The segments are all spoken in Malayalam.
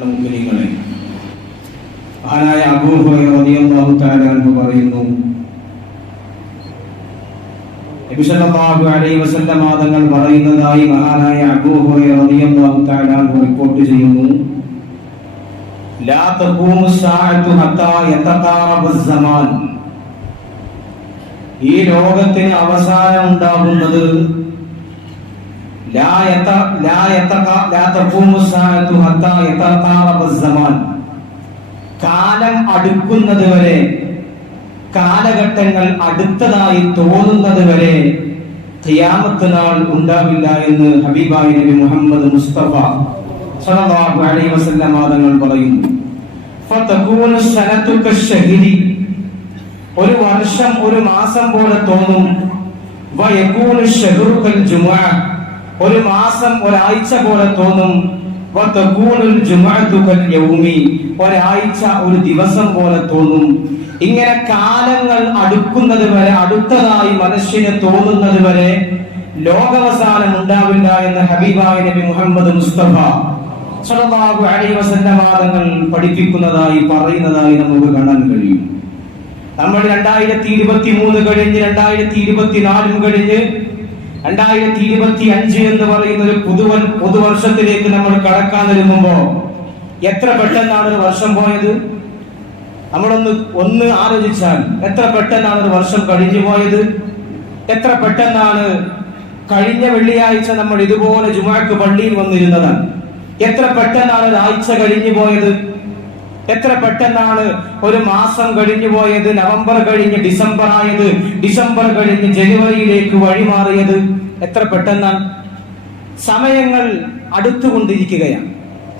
മുഅ്മിനീങ്ങളെ, മഹാനായ അബൂ ഹുറൈറ റളിയല്ലാഹു തആല അൻഹു പറയുന്നു, നബി സല്ലല്ലാഹു അലൈഹി വസല്ലം തങ്ങൾ പറയുന്നതായി മഹാനായ അബൂ ഹുറൈറ റളിയല്ലാഹു തആല അൻഹു റിപ്പോർട്ട് ചെയ്യുന്നു, ലാ തഖൂമു സ്സാഅതു ഹത്താ യതഖാറബ അസ്സമാൻ. ഈ ലോകത്തിന് അവസാനം ഉണ്ടാകുന്നത് കാലം അടുക്കുന്നത് വരെ, കാലഘട്ടങ്ങൾ അടുത്തതായി തോന്നുന്നത് വരെ ഖിയാമത്ത് നാൾ ഉണ്ടാവില്ല എന്ന് ഹബീബായ നബി മുഹമ്മദ് മുസ്തഫ സ്വല്ലല്ലാഹു അലൈഹി വസല്ലം തങ്ങൾ പറയുന്നു. ഫതകൂനു സനതു കശ്ശഹരി, ഒരു വർഷം ഒരു മാസം പോലെ തോന്നും. വയകൂനു ശഹ്റു കൽ ജുമുഅ, ഒരു മാസം ഒരാഴ്ച പോലെ തോന്നും. വതകൂനുൽ ജുമുഅതു കൽ യൗമി, ഒരാഴ്ച ഒരു ദിവസം പോലെ തോന്നും. ഇങ്ങനെ കാലങ്ങൾ അടുക്കുന്നത് വരെ, അടുത്തതായി മനുഷ്യന് തോന്നുന്നത് വരെ ലോകാവസാനം ഉണ്ടാവില്ല എന്ന് ഹബീബായ നബി മുഹമ്മദ് മുസ്തഫ സ്വല്ലല്ലാഹു അലൈഹി വസല്ലം തങ്ങൾ പഠിപ്പിക്കുന്നതായി, പറയുന്നതായി നമുക്ക് കാണാൻ കഴിയും. നമ്മൾ 2023 കഴിഞ്ഞ് 2024 കഴിഞ്ഞ് 2025 എന്ന് പറയുന്ന ഒരു പുതുവർഷത്തിലേക്ക് നമ്മൾ കടക്കാൻ ഒരുങ്ങുമ്പോ എത്ര പെട്ടെന്നാണ് ഒരു വർഷം പോയത്? നമ്മളൊന്ന് ആലോചിച്ചാൽ എത്ര പെട്ടെന്നാണ് ഒരു വർഷം കഴിഞ്ഞു പോയത്? എത്ര പെട്ടെന്നാണ് കഴിഞ്ഞ വെള്ളിയാഴ്ച നമ്മൾ ഇതുപോലെ ജുമുഅക്ക് പള്ളിയിൽ വന്നിരുന്നതാണ്. എത്ര പെട്ടെന്നാണ് ഒരാഴ്ച കഴിഞ്ഞു പോയത്? എത്ര പെട്ടെന്നാണ് ഒരു മാസം കഴിഞ്ഞു പോയത്? നവംബർ കഴിഞ്ഞ് ഡിസംബർ ആയത്, ഡിസംബർ കഴിഞ്ഞ് ജനുവരിയിലേക്ക് വഴിമാറിയത് എത്ര പെട്ടെന്നാണ്. സമയങ്ങൾ അടുത്തുകൊണ്ടിരിക്കുകയാണ്.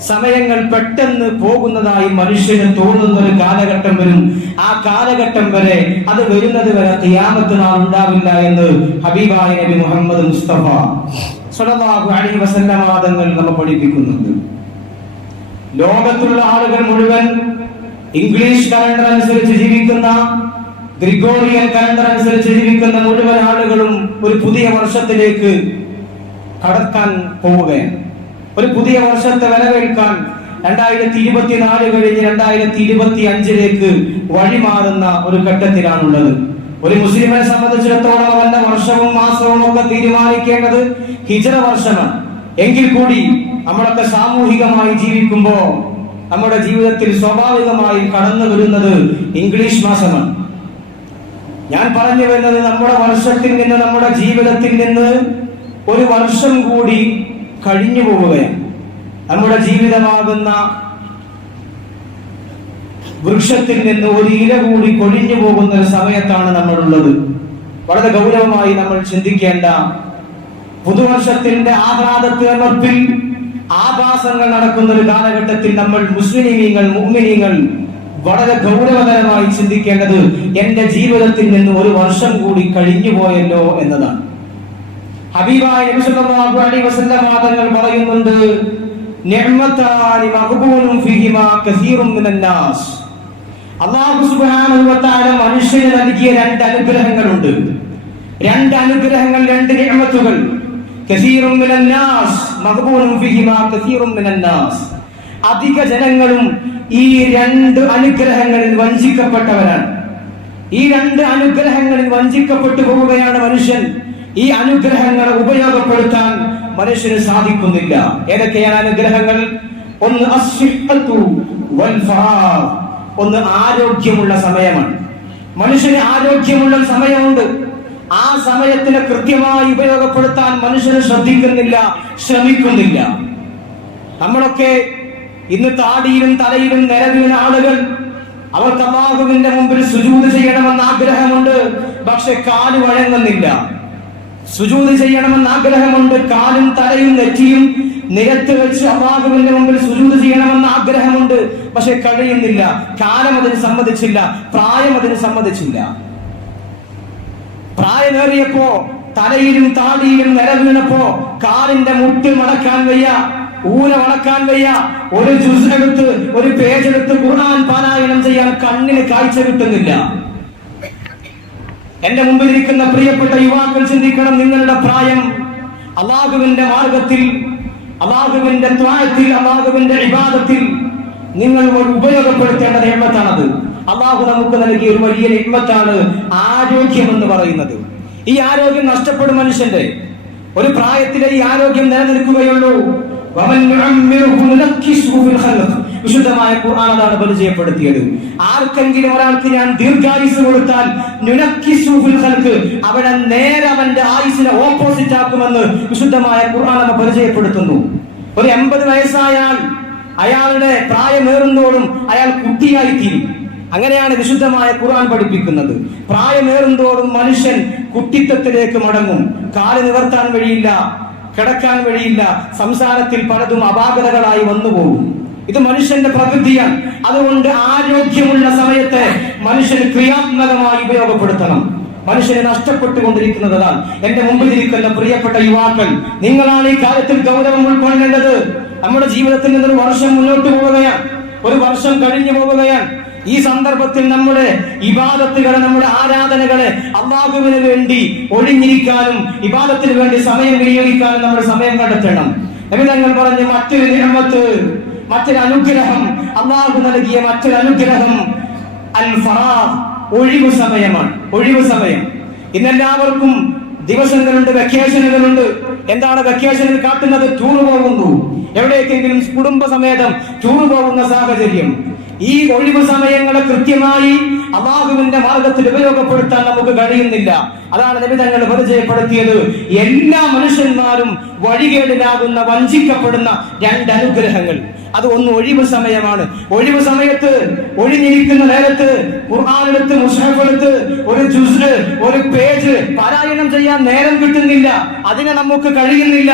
സമയങ്ങൾ പെട്ടെന്ന് പോകുന്നതായി മനുഷ്യന് തോന്നുന്ന ഒരു കാലഘട്ടം വരും. ആ കാലഘട്ടം വരെ, അത് വരുന്നത് വരെ ഖിയാമത്ത് നാൾ ഉണ്ടാവില്ല എന്ന് ഹബീബായ നബി മുഹമ്മദ് മുസ്തഫ സ്വല്ലല്ലാഹു അലൈഹി വസല്ലം തങ്ങൾ നമ്മെ പഠിപ്പിക്കുന്നുണ്ട്. ലോകത്തുള്ള ആളുകൾ മുഴുവൻ ഇംഗ്ലീഷ് കലണ്ടർ അനുസരിച്ച് ജീവിക്കുന്ന, ഗ്രിഗോറിയൻ കലണ്ടർ അനുസരിച്ച് ജീവിക്കുന്ന മുഴുവൻ ആളുകളും ഒരു പുതിയ വർഷത്തിലേക്ക് കടക്കാൻ പോവുകയാണ്. ഒരു പുതിയ വർഷത്തെ വരവേൽക്കാൻ 2024 കഴിഞ്ഞ് 2025 വഴിമാറുന്ന ഒരു ഘട്ടത്തിലാണുള്ളത്. ഒരു മുസ്ലിമിനെ സംബന്ധിച്ചിടത്തോളം അവന്റെ വർഷവും മാസവും ഒക്കെ തീരുമാനിക്കേണ്ടത് ഹിജ്റ വർഷമാണ്. എങ്കിൽ കൂടി നമ്മളൊക്കെ സാമൂഹികമായി ജീവിക്കുമ്പോ നമ്മുടെ ജീവിതത്തിൽ സ്വാഭാവികമായി കടന്നു വരുന്നത് ഇംഗ്ലീഷ് മാസമാണ്. ഞാൻ പറഞ്ഞു വരുന്നത്, നമ്മുടെ വർഷത്തിൽ നിന്ന്, നമ്മുടെ ജീവിതത്തിൽ നിന്ന് ഒരു വർഷം കൂടി കഴിഞ്ഞു പോവുകയാണ്. നമ്മുടെ ജീവിതമാകുന്ന വൃക്ഷത്തിൽ നിന്ന് ഒരു ഇല കൂടി കൊഴിഞ്ഞു പോകുന്ന ഒരു സമയത്താണ് നമ്മളുള്ളത്. വളരെ ഗൗരവമായി നമ്മൾ ചിന്തിക്കേണ്ട, പുതുവർഷത്തിന്റെ ആഹ്ലാദത്തിൽ ആഭാസങ്ങൾ നടക്കുന്ന ഒരു കാലഘട്ടത്തിൽ നമ്മൾ മുസ്ലിമീങ്ങൾ, മുഅ്മിനീങ്ങൾ വളരെ ഗൗരവതരമായി ചിന്തിക്കേണ്ടത് എന്റെ ജീവിതത്തിൽ നിന്ന് ഒരു വർഷം കൂടി കഴിഞ്ഞു പോയല്ലോ എന്നതാണ്. ഹബീബായ നബി സല്ലല്ലാഹു അലൈഹി വസല്ലം തങ്ങൾ പറയുന്നുണ്ട്, നിഅമതാനി മഖ്ബൂലുൻ ഫീഹിമാ കസീറുൻ മിനൻ നാസ്. അല്ലാഹു സുബ്ഹാനഹു വ തആല മനുഷ്യന് നൽകിയ രണ്ട് അനുഗ്രഹങ്ങളുണ്ട്. രണ്ട് അനുഗ്രഹങ്ങൾ, രണ്ട് നിഅമത്തുകൾ. കസീറുൻ മിനൻ നാസ് മഖ്ബൂലുൻ ഫീഹിമാ കസീറുൻ മിനൻ നാസ്. അധിക ജനങ്ങളും ഈ രണ്ട് അനുഗ്രഹങ്ങളിൽ വഞ്ചിക്കപ്പെട്ടവരാണ്. ഈ രണ്ട് അനുഗ്രഹങ്ങളിൽ വഞ്ചിക്കപ്പെട്ടു പോവുകയാണ് മനുഷ്യൻ. ഈ അനുഗ്രഹങ്ങളെ ഉപയോഗപ്പെടുത്താൻ മനുഷ്യന് സാധിക്കുന്നില്ല. ഏതൊക്കെയാണ് അനുഗ്രഹങ്ങൾ? ഒന്ന് അസ്സിഹ്ഹത്തു വൽ ഫറാഗ്, ഒന്ന് ആരോഗ്യമുള്ള സമയമാണ്. മനുഷ്യന് ആരോഗ്യമുള്ള സമയമുണ്ട്. ആ സമയത്തിന് കൃത്യമായി ഉപയോഗപ്പെടുത്താൻ മനുഷ്യന് ശ്രമിക്കുന്നില്ല. നമ്മളൊക്കെ ഇന്ന് താടിയിലും തലയിലും നിരവീണ ആളുകൾ, അവർക്ക് അല്ലാഹുവിന്റെ മുമ്പിൽ സുജൂദ് ചെയ്യണമെന്ന് ആഗ്രഹമുണ്ട്, പക്ഷെ കാല് വഴങ്ങുന്നില്ല. സുജൂദ് ചെയ്യണമെന്ന് ആഗ്രഹമുണ്ട്, കാലും തലയും നെറ്റിയും നിരത്ത് വെച്ച് അല്ലാഹുവിന്റെ മുമ്പിൽ സുജൂദ് ചെയ്യണമെന്ന് ആഗ്രഹമുണ്ട്, പക്ഷെ കഴിയുന്നില്ല. കാലം അതിന് സമ്മതിച്ചില്ല, പ്രായം അതിന് സമ്മതിച്ചില്ല. പ്രായമേറിയപ്പോ തലയിലും താടിയിലും നിലവീണപ്പോ കാലിന്റെ മുട്ട് മടക്കാൻ വയ്യ, ഊര വളക്കാൻ വയ്യ. ഒരു ജുസ് എടുത്ത്, ഒരു പേജ് എടുത്ത് ഖുർആൻ പാരായണം ചെയ്യാൻ കണ്ണിന് കാഴ്ച കിട്ടുന്നില്ല. എന്റെ മുമ്പിൽ ഇരിക്കുന്ന പ്രിയപ്പെട്ട യുവാക്കൾ ചിന്തിക്കണം, നിങ്ങളുടെ പ്രായം അല്ലാഹുവിന്റെ മാർഗത്തിൽ, അല്ലാഹുവിന്റെ ത്വാഅത്തിൽ, അല്ലാഹുവിന്റെ ഇബാദത്തിൽ നിങ്ങൾ ഉപയോഗപ്പെടുത്തേണ്ട നിഅ്മത്താണത്. അള്ളാഹു നമുക്ക് നൽകിയ ഒരു വലിയ നിഅ്മത്താണ് ആരോഗ്യം എന്ന് പറയുന്നത്. ഈ ആരോഗ്യം നഷ്ടപ്പെടും മനുഷ്യന്റെ. ഒരു പ്രായത്തിലെ ഈ ആരോഗ്യം നിലനിൽക്കുകയുള്ളൂ. വിശുദ്ധമായ ഖുർആൻ അതാണ് പരിചയപ്പെടുത്തിയത്. ആർക്കെങ്കിലും ഒരാൾക്ക് ഞാൻ ദീർഘായുസ് കൊടുത്താൽ അവനെ നേരെ അവന്റെ ആയുസിനെ ഓപ്പോസിറ്റ് ആക്കുമെന്ന് വിശുദ്ധമായ ഖുർആൻ നമ്മെ പരിചയപ്പെടുത്തുന്നു. ഒരു 80 വയസ്സായാൽ അയാളുടെ പ്രായമേറുന്നതോടും അയാൾ കുട്ടിയായിത്തീരും. അങ്ങനെയാണ് വിശുദ്ധമായ ഖുർആൻ പഠിപ്പിക്കുന്നത്. പ്രായമേറുന്നതോടും മനുഷ്യൻ കുട്ടിത്തത്തിലേക്ക് മടങ്ങും. കാല് നിവർത്താൻ വഴിയില്ല, കിടക്കാൻ വഴിയില്ല, സംസാരത്തിൽ പലതും അപാകതകളായി വന്നുപോകും. ഇത് മനുഷ്യന്റെ പ്രകൃതിയാണ്. അതുകൊണ്ട് ആരോഗ്യമുള്ള സമയത്തെ മനുഷ്യന് ക്രിയാത്മകമായി ഉപയോഗപ്പെടുത്തണം. മനുഷ്യനെ നഷ്ടപ്പെട്ടുകൊണ്ടിരിക്കുന്നതാണ്. എന്റെ മുമ്പിൽ ഇരിക്കുന്ന പ്രിയപ്പെട്ട യുവാക്കൾ, നിങ്ങളാണ് ഈ കാര്യത്തിൽ ഗൗരവം ഉൾക്കൊള്ളേണ്ടത്. നമ്മുടെ ജീവിതത്തിൽ നിന്നൊരു വർഷം മുന്നോട്ട് പോവുകയാണ്, ഒരു വർഷം കഴിഞ്ഞു പോവുകയാണ്. ഈ സന്ദർഭത്തിൽ നമ്മുടെ ഇബാദത്തുകളെ, നമ്മുടെ ആരാധനകളെ അല്ലാഹുവിന് വേണ്ടി ഒഴിഞ്ഞിരിക്കാനും ഇബാദത്തിന് വേണ്ടി സമയം വിനിയോഗിക്കാനും നമ്മൾ സമയം കണ്ടെത്തണം. നബി തങ്ങൾ പറഞ്ഞ മറ്റൊരു നിഅമത്ത്, മറ്റൊരു അനുഗ്രഹം, അല്ലാഹു നൽകിയ മറ്റൊരു അനുഗ്രഹം അൽ ഫറാഗ്, ഒഴിവു സമയമാണ്. ഒഴിവു സമയം. ഇന്നെല്ലാവർക്കും ദിവസങ്ങളുണ്ട്, വെക്കേഷനുകളുണ്ട്. എന്താണ് വെക്കേഷനിൽ കാട്ടുന്നത്? ടൂർ പോകുന്നു, എവിടേക്കെങ്കിലും കുടുംബസമേതം ടൂർ പോകുന്ന സാഹചര്യം. ഈ ഒഴിവു സമയങ്ങളെ കൃത്യമായി അല്ലാഹുവിന്റെ മാർഗത്തിൽ ഉപയോഗപ്പെടുത്താൻ നമുക്ക് കഴിയുന്നില്ല. അതാണ് നബി തങ്ങൾ പരിചയപ്പെടുത്തിയത്. എല്ലാ മനുഷ്യന്മാരും വഴികേടിലാകുന്ന, വഞ്ചിക്കപ്പെടുന്ന 2 അനുഗ്രഹങ്ങൾ. അത് ഒന്ന് ഒഴിവു സമയമാണ്. ഒഴിവു സമയത്ത്, ഒഴിഞ്ഞിരിക്കുന്ന നേരത്ത് ഖുർആനെടുത്ത്, മുസ്ഹഫ് എടുത്ത് ഒരു ജുസ്, ഒരു പേജ് പാരായണം ചെയ്യാൻ നേരം കിട്ടുന്നില്ല, അതിനെ നമുക്ക് കഴിയുന്നില്ല.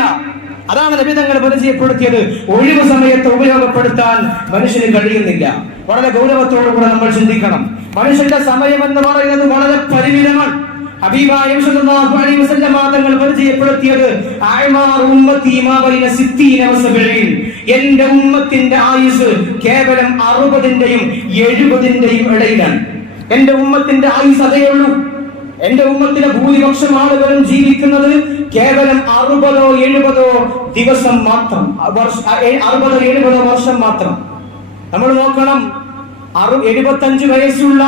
അതാണ് നബി തങ്ങൾ പരിചയപ്പെടുത്തിയത്. ഒഴിവു സമയത്ത് ഉപയോഗപ്പെടുത്താൻ മനുഷ്യന് കഴിയുന്നില്ല. വളരെ ഗൗരവത്തോടുകൂടെ നമ്മൾ ചിന്തിക്കണം. മനുഷ്യന്റെ സമയം എന്ന് പറയുന്നത് വളരെ പരിമിതമാണ്. ഹബീബായ സല്ലല്ലാഹു അലൈഹി വസല്ലം തങ്ങൾ പരിചയപ്പെടുത്തിയത് എന്റെ ഉമ്മത്തിന്റെ ആയുസ് കേവലം 60-ന്റെയും 70-ന്റെയും ഇടയിലാണ്. എന്റെ ഉമ്മത്തിന്റെ ആയുസ് അതേ ഉള്ളൂ. എന്റെ ഉമ്മത്തിലെ ഭൂരിപക്ഷം ആളുകളും ജീവിക്കുന്നത് കേവലം 60-ഓ 70-ഓ ദിവസം മാത്രം, 60-ഓ 70-ഓ വർഷം മാത്രം. നമ്മൾ നോക്കണം, 75 വയസ്സുള്ള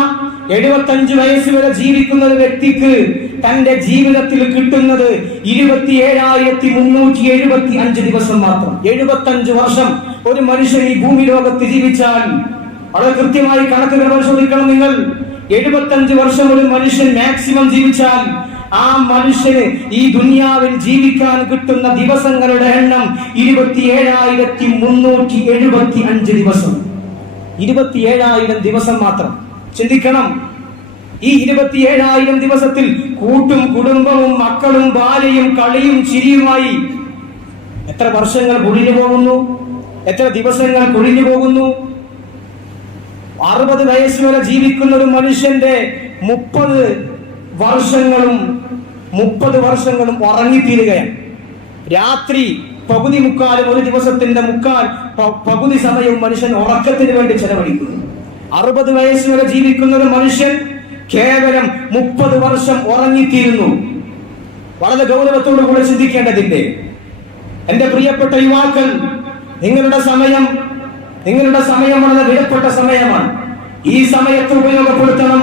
75 വയസ്സ് വരെ ജീവിക്കുന്ന ഒരു വ്യക്തിക്ക് തന്റെ ജീവിതത്തിൽ കിട്ടുന്നത് 27,375 ദിവസം മാത്രം. 75 വർഷം ഒരു മനുഷ്യൻ ഈ ഭൂമി ലോകത്ത് ജീവിച്ചാൽ, വളരെ കൃത്യമായി കണക്കുകൾ പരിശോധിക്കണം നിങ്ങൾ. 75 വർഷം ഒരു മനുഷ്യൻ മാക്സിമം ജീവിച്ചാൽ ആ മനുഷ്യന് ഈ ദുനിയാവിൽ ജീവിക്കാൻ കിട്ടുന്ന ദിവസങ്ങളുടെ എണ്ണം 27,375 ദിവസം. 27,000 ദിവസം മാത്രം. ചിന്തിക്കണം, ഈ 27,000 ദിവസത്തിൽ കൂട്ടും കുടുംബവും മക്കളും ഭാര്യയും കളിയും ചിരിയുമായി എത്ര വർഷങ്ങൾ കൊഴിഞ്ഞു പോകുന്നു, എത്ര ദിവസങ്ങൾ കൊഴിഞ്ഞു പോകുന്നു. 60 വയസ്സ് വരെ ജീവിക്കുന്ന ഒരു മനുഷ്യന്റെ 30 വർഷങ്ങളും ഉറങ്ങിത്തീരുകയാണ്. രാത്രി പകുതി മുക്കാലും, ഒരു ദിവസത്തിന്റെ പകുതി സമയവും മനുഷ്യൻ ഉറക്കത്തിന് വേണ്ടി ചെലവഴിക്കുന്നു. 60 വയസ്സ് വരെ ജീവിക്കുന്ന ഒരു മനുഷ്യൻ കേവലം 30 വർഷം ഉറങ്ങിത്തീരുന്നു. വളരെ ഗൗരവത്തോടു കൂടെ ചിന്തിക്കേണ്ടതില്ലേ? എന്റെ പ്രിയപ്പെട്ട യുവാക്കൾ, നിങ്ങളുടെ സമയം വളരെ വിലപ്പെട്ട സമയമാണ്. ഈ സമയത്ത് ഉപയോഗപ്പെടുത്തണം.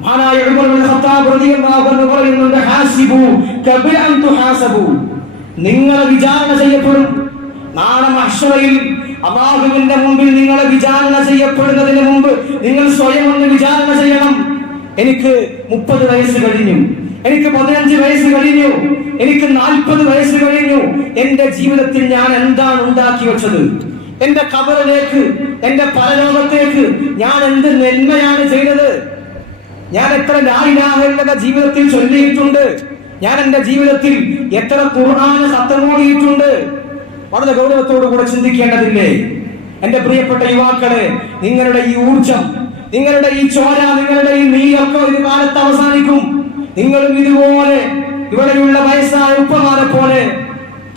മഹാനായ ഉമർ ഇബ്നുൽ ഖത്താബ് റളിയല്ലാഹു അൻഹു പറയുന്നുണ്ട്, ഹാസിബു ഖബല അൻ തുഹാസബു. നിങ്ങളെ വിചാരണ ചെയ്യപ്പെടും. നാളെ മഹ്ശറയിൽ അല്ലാഹുവിന്റെ മുമ്പിൽ നിങ്ങളെ വിചാരണ ചെയ്യപ്പെടുന്നതിന് മുമ്പ് നിങ്ങൾ സ്വയം ഒന്ന് വിചാരണ ചെയ്യണം. എനിക്ക് 30 വയസ്സ് കഴിഞ്ഞു, എനിക്ക് 15 വയസ്സ് കഴിഞ്ഞു, എനിക്ക് 40 വയസ്സ് കഴിഞ്ഞു. എന്റെ ജീവിതത്തിൽ ഞാൻ എന്താണ് ഉണ്ടാക്കി വെച്ചത്? എന്റെ ഖബറിലേക്ക്, എന്റെ പരലോകത്തേക്ക് ഞാൻ എന്ത് നന്മയാണ് ചെയ്തത്? ഞാൻ എത്ര ലാ ഇലാഹ ഇല്ലല്ലാഹ് ജീവിതത്തിൽ ചൊല്ലിയിട്ടുണ്ട്? ഞാൻ എന്റെ ജീവിതത്തിൽ എത്ര ഖുർആൻ ഖത്തമോദിയിട്ടുണ്ട്? വളരെ ഗൗരവത്തോടു കൂടെ ചിന്തിക്കേണ്ടതില്ലേ? എന്റെ പ്രിയപ്പെട്ട യുവാക്കളെ, നിങ്ങളുടെ ഈ ഊർജം, നിങ്ങളുടെ ഈ ചോര, നിങ്ങളുടെ ഈ നീരൊക്കെ ഒരു കാലത്ത് അവസാനിക്കും. നിങ്ങളും ഇതുപോലെ ഇവിടെയുള്ള വയസ്സായ ഉപ്പമാരെ പോലെ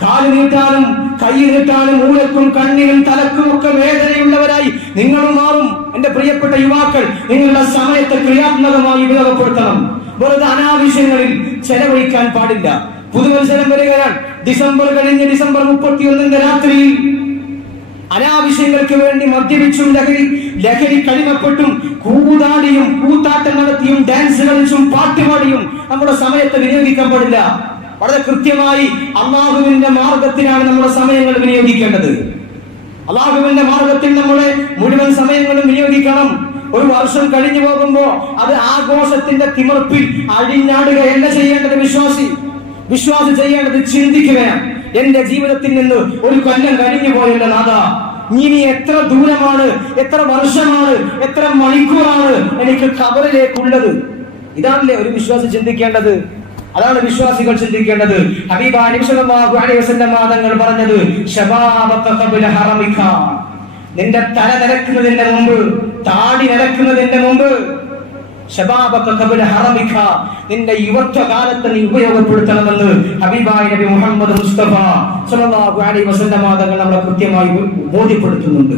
കാല് നീട്ടാനും കൈ നീട്ടാനും മൂലക്കും കണ്ണിനും തലക്കും ഒക്കെ വേദനയുള്ളവരായി നിങ്ങളും മാറും. എന്റെ പ്രിയപ്പെട്ട യുവാക്കൾ, നിങ്ങളുടെ സമയത്തെ ക്രിയാത്മകമായി ഉപയോഗപ്പെടുത്തണം. വെറുതെ അനാവശ്യങ്ങളിൽ ചെലവഴിക്കാൻ പാടില്ല. പുതുവത്സരം വരികയാണ്. ഡിസംബർ കഴിഞ്ഞ് ഡിസംബർ 31 രാത്രിയിൽ അനാവശ്യങ്ങൾക്ക് വേണ്ടി മദ്യപിച്ചും ലഹരി കടിമപ്പെട്ടും കൂതാടിയും കൂത്താട്ടം നടത്തിയും ഡാൻസ് കളിച്ചും പാട്ടുപാടിയും നമ്മുടെ സമയത്ത് വിനിയോഗിക്കാൻ പാടില്ല. വളരെ കൃത്യമായി അല്ലാഹുവിന്റെ മാർഗത്തിലാണ് നമ്മുടെ സമയങ്ങൾ വിനിയോഗിക്കേണ്ടത്. അല്ലാഹുവിന്റെ മാർഗത്തിൽ നമ്മുടെ മുഴുവൻ സമയങ്ങളും വിനിയോഗിക്കണം. ഒരു വർഷം കഴിഞ്ഞു പോകുമ്പോ അത് ആഘോഷത്തിന്റെ തിമിർപ്പിൽ അഴിഞ്ഞാടുകയല്ല ചെയ്യേണ്ടത്. വിശ്വാസി ചെയ്യേണ്ടത് ചിന്തിക്കുകയാണ്. എന്റെ ജീവിതത്തിൽ നിന്ന് ഒരു കൊല്ലം കഴിഞ്ഞു പോയല്ലോ നാഥാ, ഇനി എത്ര ദൂരമാണ്, എത്ര വർഷമാണ്, എത്ര മണിക്കൂറാണ് എനിക്ക് ഖബറിലേക്കുള്ളത്. ഇതാണല്ലേ ഒരു വിശ്വാസി ചിന്തിക്കേണ്ടത്. അതാണ് വിശ്വാസികൾ ചിന്തിക്കേണ്ടത്. ഹബീബായ നബി സല്ലല്ലാഹു അലൈഹി വസല്ലം തങ്ങൾ പറഞ്ഞത്, ശബാബക ഖബ്ല ഹറമിക, നിന്റെ തല നരക്കുന്നതിന്റെ മുമ്പ്, താടി നരക്കുന്നതിന്റെ മുമ്പ്, ശബാബക ഖബ്ല ഹറമിക, നിന്റെ യുവത്വകാലത്ത് നീ ഉപയോഗപ്പെടുത്തണമെന്ന് ഹബീബായ നബി മുഹമ്മദ് മുസ്തഫ സല്ലല്ലാഹു അലൈഹി വസല്ലം തങ്ങൾ നമ്മളെ കൃത്യമായി ബോധ്യപ്പെടുത്തുന്നുണ്ട്.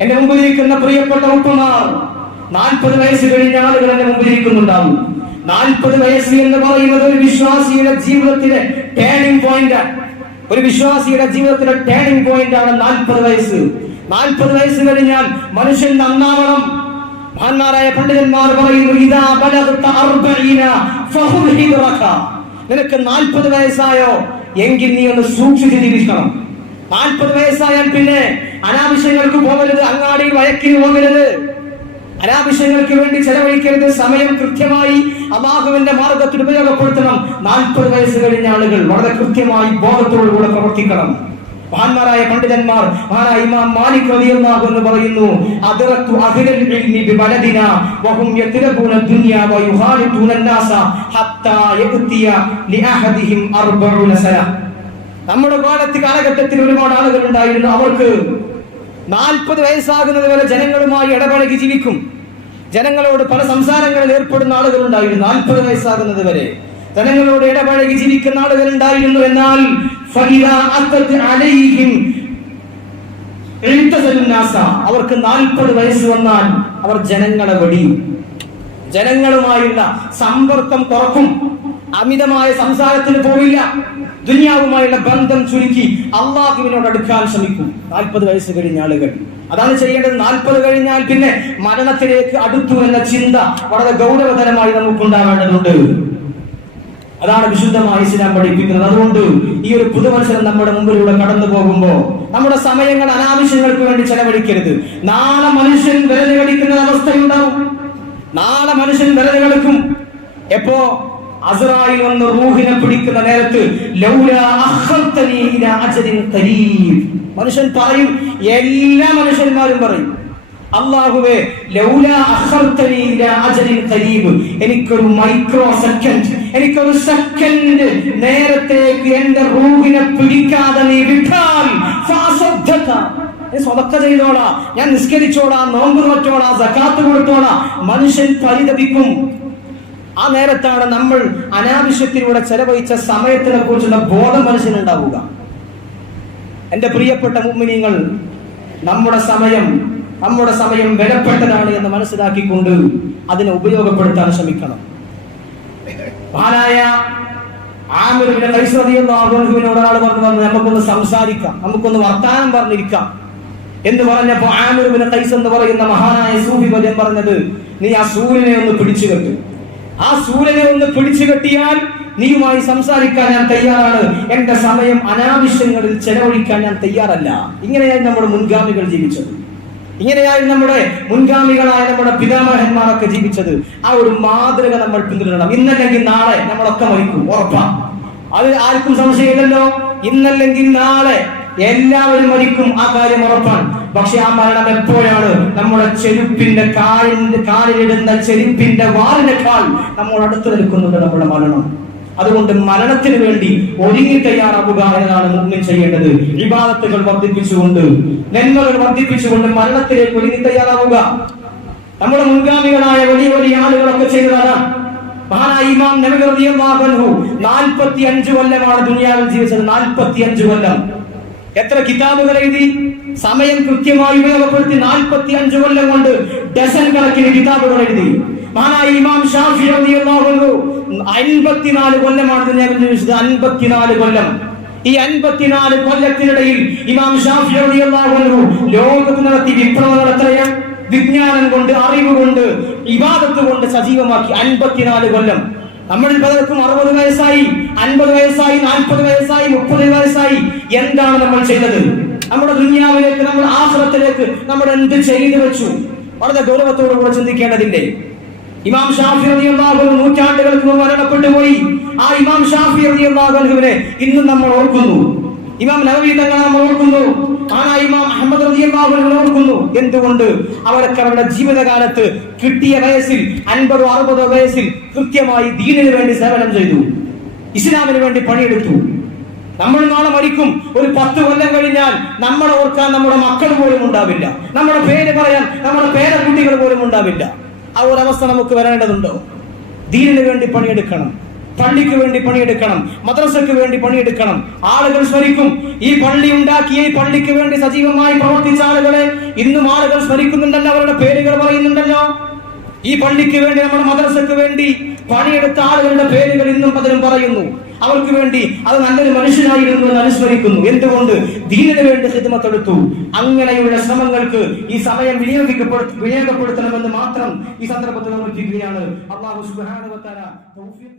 എന്റെ മുമ്പിൽ ഇരിക്കുന്ന പ്രിയപ്പെട്ട ഉപ്പമാർ, 40 വയസ്സ് കഴിഞ്ഞ ആളുകൾ എന്റെ മുമ്പിൽ ഇരിക്കുന്നുണ്ടാവും. 40 വയസ്സ് എന്ന് പറയുന്നത് ഒരു വിശ്വാസിയുടെ ജീവിതത്തിലെ ടേണിംഗ് പോയിന്റ് ആണ്. ഒരു വിശ്വാസിയുടെ ജീവിതത്തിലെ ടേണിംഗ് പോയിന്റ് ആണ് 40 വയസ്സ്. 40 വയസ്സ് കഴിഞ്ഞാൽ മനുഷ്യൻ നന്നാവണം. മഹാന്മാരായ പണ്ഡിതന്മാർ പറയുന്നു, ഇദാ ബലഗത 40 ഫഹുൽ ഹിദ്റക, നിനക്ക് 40 വയസ്സായോ എങ്കിൽ നീ ഒന്ന് സൂക്ഷിച്ച് ജീവിക്കണം. 40 വയസ്സായാൽ പിന്നെ അനാവശ്യങ്ങൾക്ക് പോകരുത്, അങ്ങാടിയിൽ വഴക്കിന് പോകരുത്, അനാവശ്യങ്ങൾക്ക് വേണ്ടി ചെലവഴിക്കരുത്. സമയം കൃത്യമായി അല്ലാഹുവിന്റെ മാർഗത്തിൽ ഉപയോഗപ്പെടുത്തണം. 40 വയസ്സ് കഴിഞ്ഞ ആളുകൾ വളരെ കൃത്യമായി ബോധത്തോടുകൂടെ പ്രവർത്തിക്കണം. മഹാന്മാരായ പണ്ഡിതന്മാർ, മഹാനായ ഇമാം മാലിക് റളിയല്ലാഹു അൻഹു പറയുന്നു, അദ്റത്തു അഹ്ലൽ ഇൽമി ബിബലദിനാ വഹും യത്ലബൂന ദുനിയ വയുഹാലിതൂന الناس ഹത്താ യഅതിയ ലിഅഹദിഹിം 40 സന. നമ്മുടെ കാലഘട്ടത്തിൽ ഒരുപാട് ആളുകൾ ഉണ്ടായിരുന്നു. അവർക്ക് 40 വയസ്സാകുന്നത് വരെ ജനങ്ങളുമായി ഇടപഴകി ജീവിക്കും. ജനങ്ങളോട് പല സംസാരങ്ങളിൽ ഏർപ്പെടുന്ന ആളുകൾ ഉണ്ടായിരുന്നു. 40 വയസ്സാകുന്നത് വരെ ജനങ്ങളോട് ഇടപഴകി ജീവിക്കുന്ന ആളുകൾ ഉണ്ടായിരുന്നു. എന്നാൽ അവർക്ക് 40 വയസ്സ് വന്നാൽ അവർ ജനങ്ങളെ വെടിയും, ജനങ്ങളുമായുള്ള സമ്പർക്കം കുറക്കും, അമിതമായ സംസാരത്തിന് പോവില്ല, ദുനിയാവുമായുള്ള ബന്ധം ചുരുക്കി അള്ളാഹുവിനോട് അടുക്കാൻ ശ്രമിക്കും. 40 വയസ്സ് കഴിഞ്ഞ ആളുകൾ അതാണ് ചെയ്യേണ്ടത്. 40 കഴിഞ്ഞാൽ പിന്നെ മരണത്തിലേക്ക് അടുത്തു എന്ന ചിന്ത വളരെ ഗൗരവതരമായി നമുക്കുണ്ടാവേണ്ടതുണ്ട്. അതാണ് വിശുദ്ധമായ ഇസ്ലാം പഠിപ്പിക്കുന്നത്. അതുകൊണ്ട് ഈ ഒരു പുതുവത്സരം നമ്മുടെ മുമ്പിലൂടെ കടന്നു പോകുമ്പോ നമ്മുടെ സമയങ്ങൾ അനാവശ്യങ്ങൾക്ക് വേണ്ടി ചെലവഴിക്കരുത്. നാളെ മനുഷ്യൻ വിരല് കടിക്കുന്ന അവസ്ഥയുണ്ടാവും. നാളെ മനുഷ്യൻ വിരല് കടിക്കും. എപ്പോ? അസ്റായിൽ വന്ന് റൂഹിനെ പിടിക്കുന്ന നേരത്ത്, ലൗലാ അഖർതനി ഇലാ അജലിൻ ഖരീബ്. മനുഷ്യൻ പറയും, എല്ലാ മനുഷ്യന്മാരും പറയും, അല്ലാഹുവേ ലൗലാ അഖർതനി ഇലാ അജലിൻ ഖരീബ്, എനിക്കൊരു മൈക്രോ സെക്കൻഡ്, എനിക്കൊരു സെക്കൻഡ് നേരത്തേക്ക് എന്റെ റൂഹിനെ പിടിക്കാതെ നീ വിട്ടാൽ ഫഅസദ്ദഖ, സ്വതക്ക ചെയ്തോളാം, ഞാൻ നിസ്കരിച്ചോളാം, നോമ്പ് നോറ്റോളാം, സകാത്ത് കൊടുത്തോളാം. മനുഷ്യൻ പരിതപിക്കും. ആ നേരത്താണ് നമ്മൾ അനാവശ്യത്തിലൂടെ ചെലവഴിച്ച സമയത്തിനെ കുറിച്ചുള്ള ബോധം മനുഷ്യനുണ്ടാവുക. എന്റെ പ്രിയപ്പെട്ട മുഅ്മിനീങ്ങൾ, നമ്മുടെ സമയം വിലപ്പെട്ടതാണ് എന്ന് മനസ്സിലാക്കിക്കൊണ്ട് അതിനെ ഉപയോഗപ്പെടുത്താൻ ശ്രമിക്കണം. മഹാനായ ആമിർ ഇബ്നു ഖൈസ് റളിയല്ലാഹു അൻഹുവിനോട് ഒരാൾ പറഞ്ഞു, നമുക്കൊന്ന് സംസാരിക്കാം, നമുക്കൊന്ന് വർത്താനം പറഞ്ഞിരിക്കാം എന്ന് പറഞ്ഞപ്പോ ആമിർ ഇബ്നു ഖൈസ് എന്ന് പറയുന്ന മഹാനായ സൂഫി വര്യൻ പറഞ്ഞത്, നീ ആ സൂര്യനെ ഒന്ന് പിടിച്ചു കെട്ടു. ആ സൂര്യനെ ഒന്ന് പിടിച്ചു കെട്ടിയാൽ നീയുമായി സംസാരിക്കാൻ ഞാൻ തയ്യാറാണ്. എന്റെ സമയം അനാവശ്യങ്ങളിൽ ചെലവഴിക്കാൻ ഞാൻ തയ്യാറല്ല. ഇങ്ങനെയായി നമ്മുടെ മുൻഗാമികൾ ജീവിച്ചത്. ഇങ്ങനെയായി നമ്മുടെ മുൻഗാമികളായ നമ്മുടെ പിതാമഹന്മാരൊക്കെ ജീവിച്ചത്. ആ ഒരു മാതൃക നമ്മൾ പിന്തുടരണം. ഇന്നല്ലെങ്കിൽ നാളെ നമ്മളൊക്കെ മരിക്കും, ഉറപ്പാ. അത് ആർക്കും സംശയമില്ലല്ലോ. ഇന്നല്ലെങ്കിൽ നാളെ എല്ലാവരും മരിക്കും, ആ കാര്യം ഉറപ്പാണ്. പക്ഷെ ആ മരണം എപ്പോഴാണ്? നമ്മുടെ ചെരുപ്പിന്റെ കാലിലിടുന്ന ചെരുപ്പിന്റെ വാലിനേക്കാൾ നമ്മൾ അടുത്ത് നിൽക്കുന്നുണ്ട് നമ്മുടെ മരണം. അതുകൊണ്ട് മരണത്തിന് വേണ്ടി ഒരുങ്ങി തയ്യാറാവുക എന്നതാണ് മുഅ്മിൻ ചെയ്യേണ്ടത്. ഇബാദത്തുകൾ വർദ്ധിപ്പിച്ചുകൊണ്ട്, നന്മകൾ വർദ്ധിപ്പിച്ചുകൊണ്ട് മരണത്തിലേക്ക് ഒരുങ്ങി തയ്യാറാവുക. നമ്മുടെ മുൻഗാമികളായ വലിയ വലിയ ആളുകളൊക്കെ ചെയ്തതാണ്. മഹാനായ ഇമാം നബവി റളിയല്ലാഹു അൻഹു 45 കൊല്ലമാണ് ദുനിയാവിൽ ജീവിച്ചത്. 45 കൊല്ലം. എത്ര കിതാബുകൾ എഴുതി, സമയം കൃത്യമായി ഉപയോഗപ്പെടുത്തി 45 കൊല്ലം കൊണ്ട് ഡസൻ കണക്കിന് കിതാബുകൾ എഴുതി. മഹാനായ ഇമാം ഷാഫിഈ റളിയല്ലാഹു അൻഹു 54 കൊല്ലമാണ് ദുനിയാവിൽ ജീവിച്ചത്. 54 കൊല്ലം. ഈ 54 കൊല്ലത്തിനിടയിൽ ഇമാം ഷാഫിഈ റളിയല്ലാഹു അൻഹു ലോകത്ത് നടത്തിയ വിപ്ലവങ്ങൾ എത്രയാണ്? വിജ്ഞാനം കൊണ്ട്, അറിവ് കൊണ്ട്, ഇബാദത്ത് കൊണ്ട് സജീവമാക്കി 54 കൊല്ലം. നമ്മളിൽ പലർക്കും 60 വയസ്സായി, 50 വയസ്സായി, 40 വയസ്സായി, 30 വയസ്സായി. എന്താണ് നമ്മൾ ചെയ്തത്? നമ്മുടെ ദുനിയാവിലേക്ക്, നമ്മുടെ ആഖിറത്തിലേക്ക് നമ്മൾ എന്ത് ചെയ്തു വെച്ചു? വളരെ ഗൗരവത്തോടു കൂടെ ചിന്തിക്കേണ്ടതില്ലേ? ഇമാം ഷാഫിഈ റളിയല്ലാഹു അൻഹു നൂറ്റാണ്ടുകൾക്ക് മുമ്പ് മരണപ്പെട്ടു പോയി. ആ ഇമാം ഷാഫിഈ റളിയല്ലാഹു അൻഹുവിനെ ഇന്നും നമ്മൾ ഓർക്കുന്നു. ഇമാം നവവി തങ്ങളെ നമ്മൾ ഓർക്കുന്നു. ഇമാം അഹ്മദ് റളിയല്ലാഹു അൻഹു ഓർക്കുന്നു. എന്തുകൊണ്ട്? അവരൊക്കെ അവരുടെ ജീവിതകാലത്ത് കിട്ടിയ വയസ്സിൽ 50-60 വയസ്സിൽ കൃത്യമായി ദീനിന് വേണ്ടി സേവനം ചെയ്തു, ഇസ്ലാമിന് വേണ്ടി പണിയെടുത്തു. നമ്മൾ നാളെ മരിക്കും. ഒരു 10 കൊല്ലം കഴിഞ്ഞാൽ നമ്മളെ ഓർക്കാൻ നമ്മുടെ മക്കൾ പോലും ഉണ്ടാവില്ല, നമ്മുടെ പേര് പറയാൻ നമ്മുടെ പേരക്കുട്ടികൾ പോലും ഉണ്ടാവില്ല. ആ ഒരു അവസ്ഥ നമുക്ക് വരേണ്ടതുണ്ടോ? ദീനിന് വേണ്ടി പണിയെടുക്കണം, പള്ളിക്ക് വേണ്ടി പണിയെടുക്കണം, മദ്രസയ്ക്ക് വേണ്ടി പണിയെടുക്കണം. ആളുകൾ സ്മരിക്കും. ഈ പള്ളി ഉണ്ടാക്കിയ, ഈ പള്ളിക്ക് വേണ്ടി സജീവമായി പ്രവർത്തിച്ച ആളുകളെ ഇന്നും ആളുകൾ സ്മരിക്കുന്നുണ്ടല്ലോ, അവരുടെ പേരുകൾ പറയുന്നുണ്ടല്ലോ. ഈ പള്ളിക്ക് വേണ്ടി, നമ്മുടെ മദ്രസയ്ക്ക് വേണ്ടി പണിയെടുത്ത ആളുകളുടെ പേരുകൾ ഇന്നും പലരും പറയുന്നു. അവർക്ക് വേണ്ടി അത് നല്ലൊരു മനുഷ്യനായിരുന്നു എന്ന് അനുസ്മരിക്കുന്നു. എന്തുകൊണ്ട്? ദീനിന് വേണ്ടി ഖിദ്മത്തെടുത്തു. അങ്ങനെയുള്ള ശ്രമങ്ങൾക്ക് ഈ സമയം വിനിയോഗപ്പെടുത്തണമെന്ന് മാത്രം ഈ സന്ദർഭത്തിൽ ഓർമ്മിപ്പിക്കുകയാണ്. അല്ലാഹു സുബ്ഹാനഹു വ തആല തൗഫീഖ്